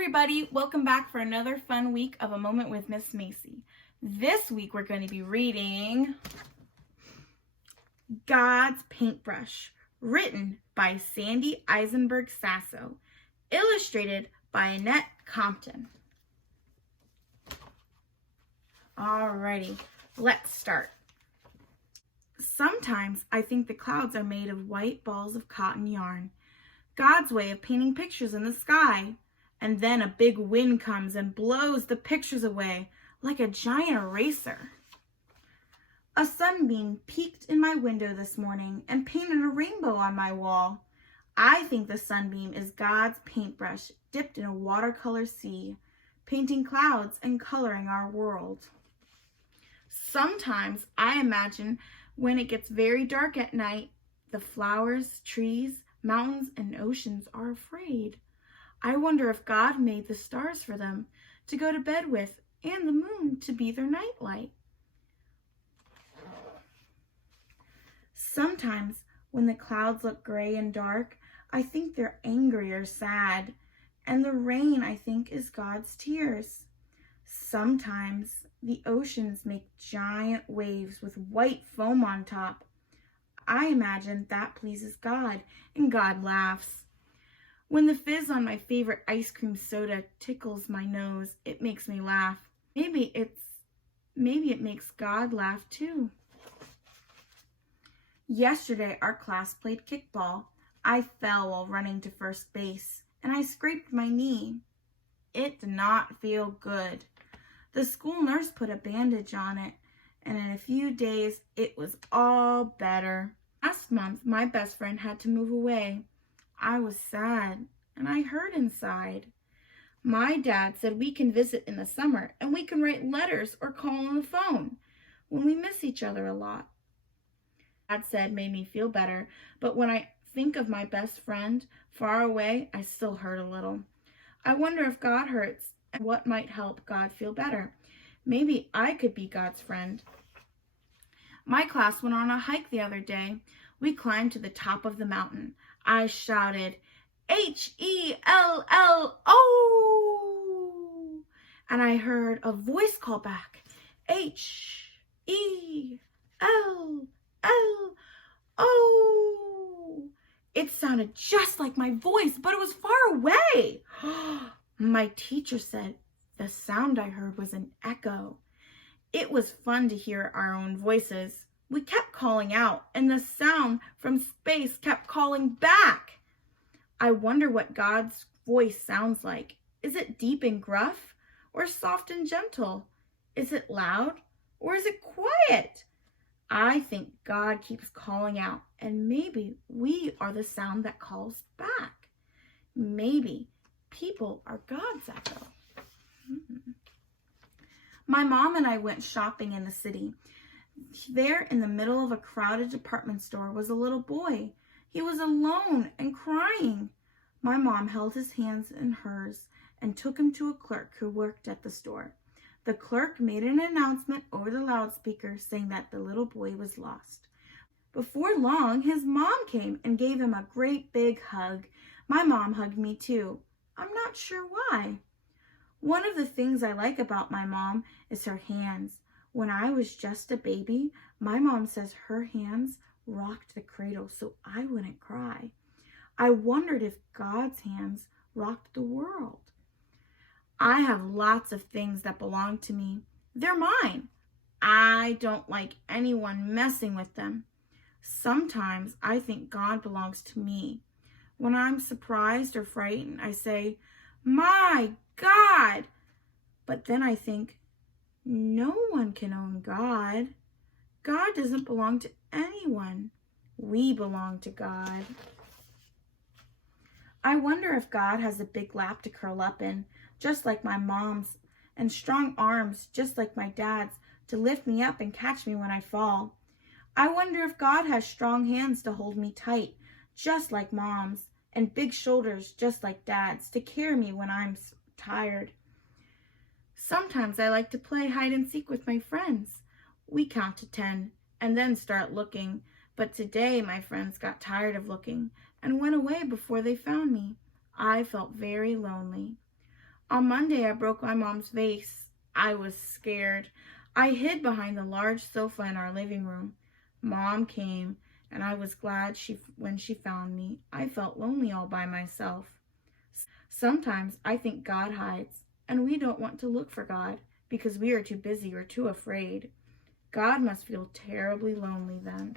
everybody, welcome back for another fun week of A Moment with Miss Mayce. This week we're going to be reading God's Paintbrush, written by Sandy Eisenberg Sasso, illustrated by Annette Compton. Alrighty, let's start. Sometimes I think the clouds are made of white balls of cotton yarn, God's way of painting pictures in the sky. And then a big wind comes and blows the pictures away like a giant eraser. A sunbeam peeked in my window this morning and painted a rainbow on my wall. I think the sunbeam is God's paintbrush dipped in a watercolor sea, painting clouds and coloring our world. Sometimes I imagine when it gets very dark at night, the flowers, trees, mountains, and oceans are afraid. I wonder if God made the stars for them to go to bed with and the moon to be their nightlight. Sometimes when the clouds look gray and dark, I think they're angry or sad, and the rain, I think, is God's tears. Sometimes the oceans make giant waves with white foam on top. I imagine that pleases God, and God laughs. When the fizz on my favorite ice cream soda tickles my nose, it makes me laugh. Maybe it makes God laugh too. Yesterday, our class played kickball. I fell while running to first base, and I scraped my knee. It did not feel good. The school nurse put a bandage on it, and in a few days, it was all better. Last month, my best friend had to move away. I was sad, and I hurt inside. My dad said we can visit in the summer, and we can write letters or call on the phone when we miss each other a lot. Dad said made me feel better, but when I think of my best friend far away, I still hurt a little. I wonder if God hurts and what might help God feel better. Maybe I could be God's friend. My class went on a hike the other day. We climbed to the top of the mountain. I shouted, H-E-L-L-O! And I heard a voice call back, H-E-L-L-O! It sounded just like my voice, but it was far away. My teacher said the sound I heard was an echo. It was fun to hear our own voices. We kept calling out, and the sound from space kept calling back. I wonder what God's voice sounds like. Is it deep and gruff, or soft and gentle? Is it loud, or is it quiet? I think God keeps calling out, and maybe we are the sound that calls back. Maybe people are God's echo. My mom and I went shopping in the city. There in the middle of a crowded department store was a little boy. He was alone and crying. My mom held his hands in hers and took him to a clerk who worked at the store. The clerk made an announcement over the loudspeaker saying that the little boy was lost. Before long, his mom came and gave him a great big hug. My mom hugged me too. I'm not sure why. One of the things I like about my mom is her hands. When I was just a baby, my mom says her hands rocked the cradle so I wouldn't cry. I wondered if God's hands rocked the world. I have lots of things that belong to me. They're mine. I don't like anyone messing with them. Sometimes I think God belongs to me. When I'm surprised or frightened, I say, "My God!" But then I think, no one can own God. God doesn't belong to anyone. We belong to God. I wonder if God has a big lap to curl up in, just like my mom's, and strong arms, just like my dad's, to lift me up and catch me when I fall. I wonder if God has strong hands to hold me tight, just like mom's, and big shoulders, just like dad's, to carry me when I'm tired. Sometimes I like to play hide and seek with my friends. We count to 10 and then start looking, but today my friends got tired of looking and went away before they found me. I felt very lonely. On Monday, I broke my mom's vase. I was scared. I hid behind the large sofa in our living room. Mom came, and I was glad when she found me. I felt lonely all by myself. Sometimes I think God hides, and we don't want to look for God because we are too busy or too afraid. God must feel terribly lonely then.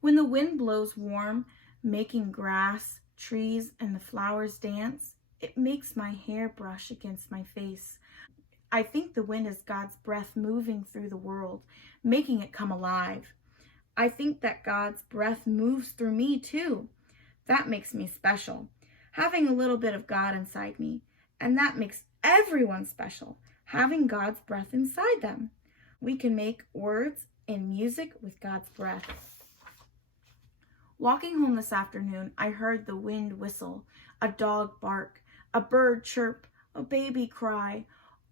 When the wind blows warm, making grass, trees, and the flowers dance, it makes my hair brush against my face. I think the wind is God's breath moving through the world, making it come alive. I think that God's breath moves through me too. That makes me special, having a little bit of God inside me. And that makes everyone special, having God's breath inside them. We can make words and music with God's breath. Walking home this afternoon, I heard the wind whistle, a dog bark, a bird chirp, a baby cry.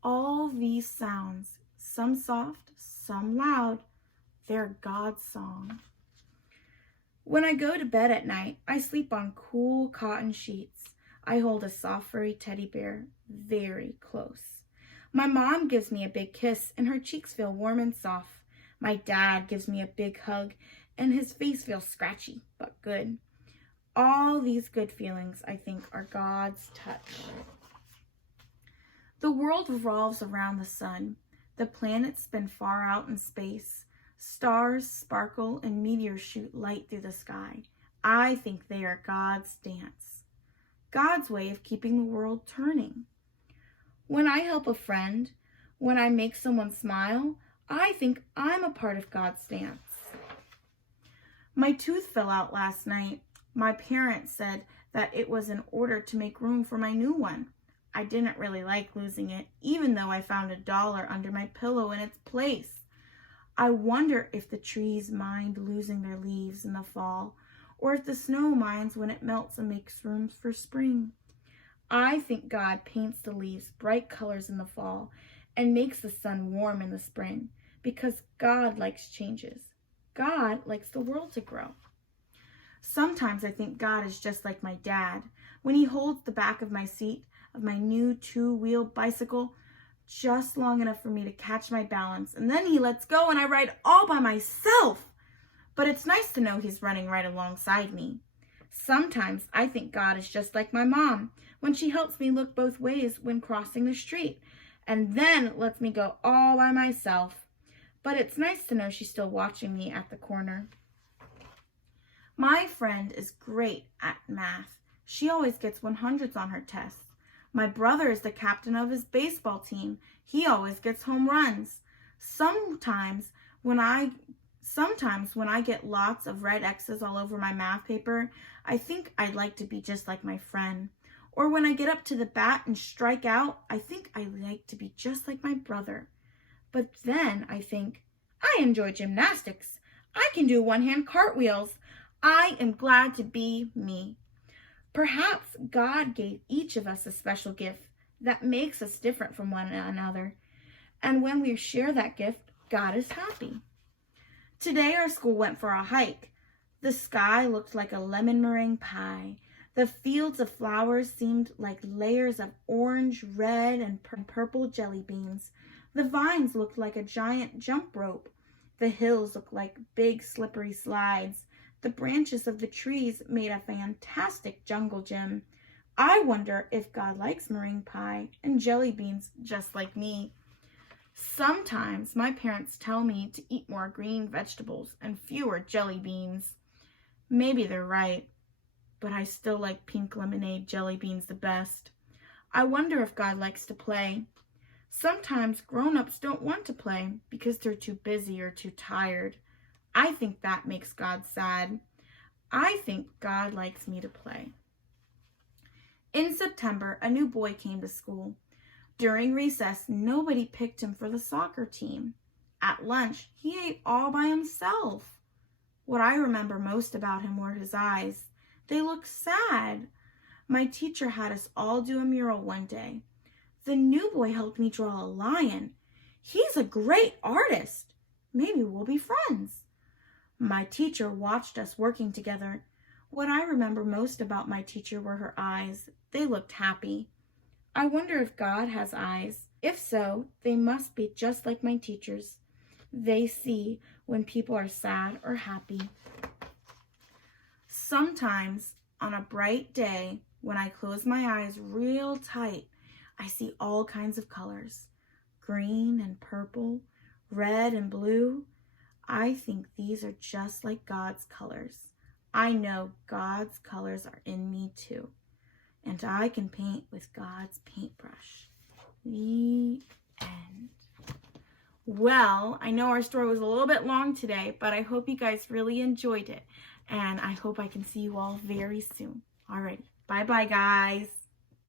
All these sounds, some soft, some loud, they're God's song. When I go to bed at night, I sleep on cool cotton sheets. I hold a soft furry teddy bear very close. My mom gives me a big kiss and her cheeks feel warm and soft. My dad gives me a big hug and his face feels scratchy but good. All these good feelings, I think, are God's touch. The world revolves around the sun. The planets spin far out in space. Stars sparkle and meteors shoot light through the sky. I think they are God's dance, God's way of keeping the world turning. When I help a friend, when I make someone smile, I think I'm a part of God's dance. My tooth fell out last night. My parents said that it was in order to make room for my new one. I didn't really like losing it, even though I found $1 under my pillow in its place. I wonder if the trees mind losing their leaves in the fall, or if the snow minds when it melts and makes room for spring. I think God paints the leaves bright colors in the fall and makes the sun warm in the spring, because God likes changes. God likes the world to grow. Sometimes I think God is just like my dad. When he holds the back of my seat of my new 2-wheel bicycle just long enough for me to catch my balance, and then he lets go and I ride all by myself. But it's nice to know he's running right alongside me. Sometimes I think God is just like my mom when she helps me look both ways when crossing the street, and then lets me go all by myself. But it's nice to know she's still watching me at the corner. My friend is great at math. She always gets 100s on her tests. My brother is the captain of his baseball team. He always gets home runs. Sometimes when I get lots of red X's all over my math paper, I think I'd like to be just like my friend. Or when I get up to the bat and strike out, I think I'd like to be just like my brother. But then I think, I enjoy gymnastics. I can do one-hand cartwheels. I am glad to be me. Perhaps God gave each of us a special gift that makes us different from one another. And when we share that gift, God is happy. Today our school went for a hike. The sky looked like a lemon meringue pie. The fields of flowers seemed like layers of orange, red, and purple jelly beans. The vines looked like a giant jump rope. The hills looked like big slippery slides. The branches of the trees made a fantastic jungle gym. I wonder if God likes meringue pie and jelly beans just like me. Sometimes my parents tell me to eat more green vegetables and fewer jelly beans. Maybe they're right, but I still like pink lemonade jelly beans the best. I wonder if God likes to play. Sometimes grown-ups don't want to play because they're too busy or too tired. I think that makes God sad. I think God likes me to play. In September, a new boy came to school. During recess, nobody picked him for the soccer team. At lunch, he ate all by himself. What I remember most about him were his eyes. They looked sad. My teacher had us all do a mural one day. The new boy helped me draw a lion. He's a great artist. Maybe we'll be friends. My teacher watched us working together. What I remember most about my teacher were her eyes. They looked happy. I wonder if God has eyes. If so, they must be just like my teacher's. They see when people are sad or happy. Sometimes on a bright day, when I close my eyes real tight, I see all kinds of colors. Green and purple, red and blue. I think these are just like God's colors. I know God's colors are in me too. And I can paint with God's paintbrush. The end. Well, I know our story was a little bit long today, but I hope you guys really enjoyed it. And I hope I can see you all very soon. Alrighty, bye-bye guys.